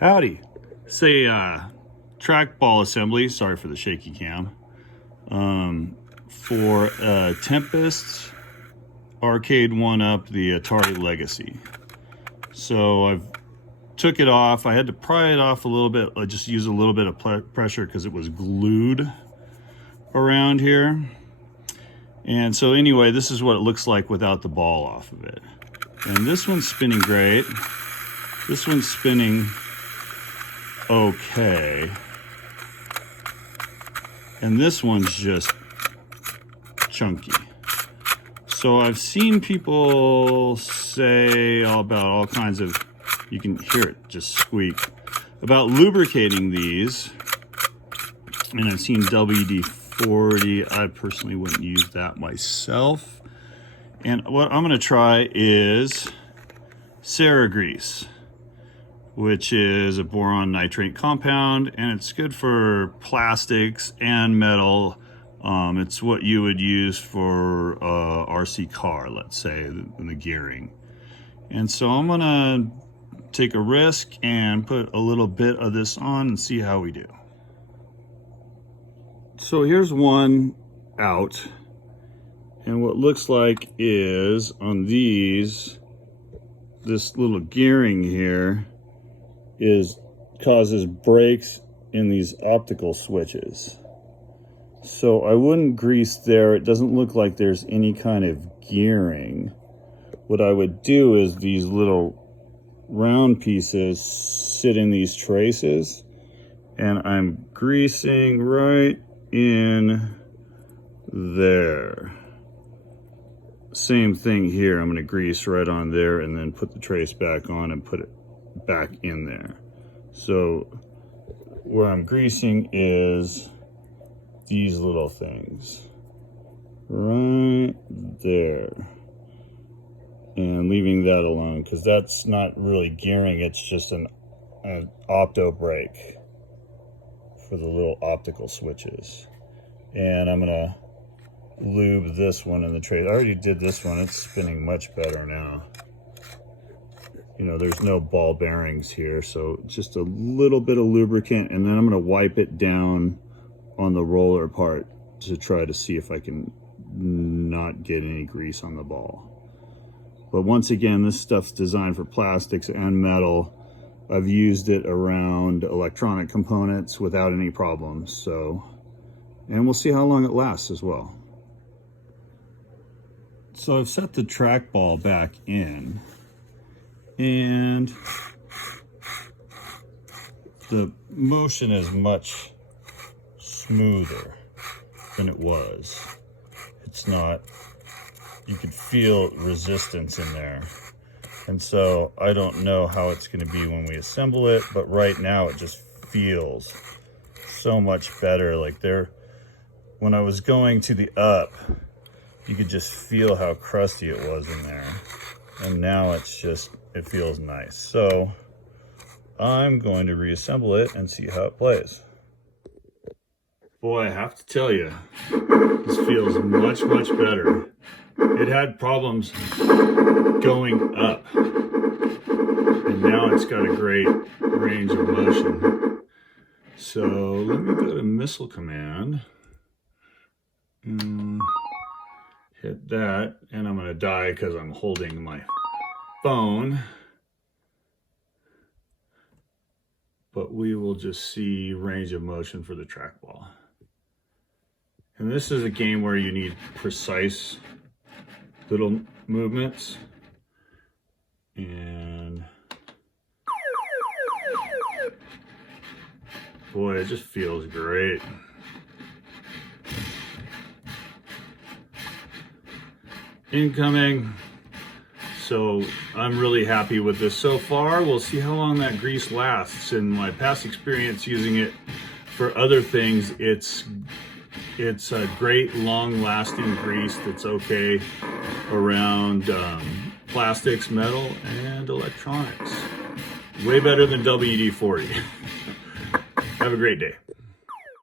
Howdy. Say trackball assembly, sorry for the shaky cam, for Tempest Arcade 1-up the Atari Legacy. So I've took it off. I had to pry it off a little bit. I just used a little bit of pressure because it was glued around here. And so anyway, this is what it looks like without the ball off of it. And this one's spinning great. This one's spinning okay. And this one's just chunky. So I've seen people say about all kinds of, you can hear it just squeak, about lubricating these. And I've seen WD-40. I personally wouldn't use that myself. And what I'm gonna try is Grease, which is a boron nitrate compound, and it's good for plastics and metal. It's what you would use for a RC car, let's say, in the gearing. And so I'm gonna take a risk and put a little bit of this on and see how we do. So here's one out, and what looks like is on these, this little gearing here causes breaks in these optical switches. So I wouldn't grease there. It doesn't look like there's any kind of gearing. What I would do is these little round pieces sit in these traces, and I'm greasing right in there. Same thing here. I'm going to grease right on there and then put the trace back on and put it back in there. So where I'm greasing is these little things right there, and leaving that alone because that's not really gearing, it's just an opto brake for the little optical switches. And I'm gonna lube this one in the trace. I already did this one. It's spinning much better now. You know, there's no ball bearings here, so just a little bit of lubricant, and then I'm going to wipe it down on the roller part to try to see if I can not get any grease on the ball. But once again, this stuff's designed for plastics and metal. I've used it around electronic components without any problems, so, and we'll see how long it lasts as well. So I've set the trackball back in, and the motion is much smoother than it was. It's not, you could feel resistance in there. And so I don't know how it's going to be when we assemble it, but right now it just feels so much better. Like when I was going to the up, you could just feel how crusty it was in there. And now it's just, it feels nice. So I'm going to reassemble it and see how it plays. Boy, I have to tell you, this feels much, much better. It had problems going up, and now it's got a great range of motion. So let me go to missile command. Hit that, and I'm gonna die because I'm holding my phone. But we will just see range of motion for the trackball. And this is a game where you need precise little movements. And boy, it just feels great. Incoming. So I'm really happy with this so far. We'll see how long that grease lasts. In my past experience using it for other things, it's a great long-lasting grease that's okay around plastics, metal, and electronics. Way better than WD-40. Have a great day.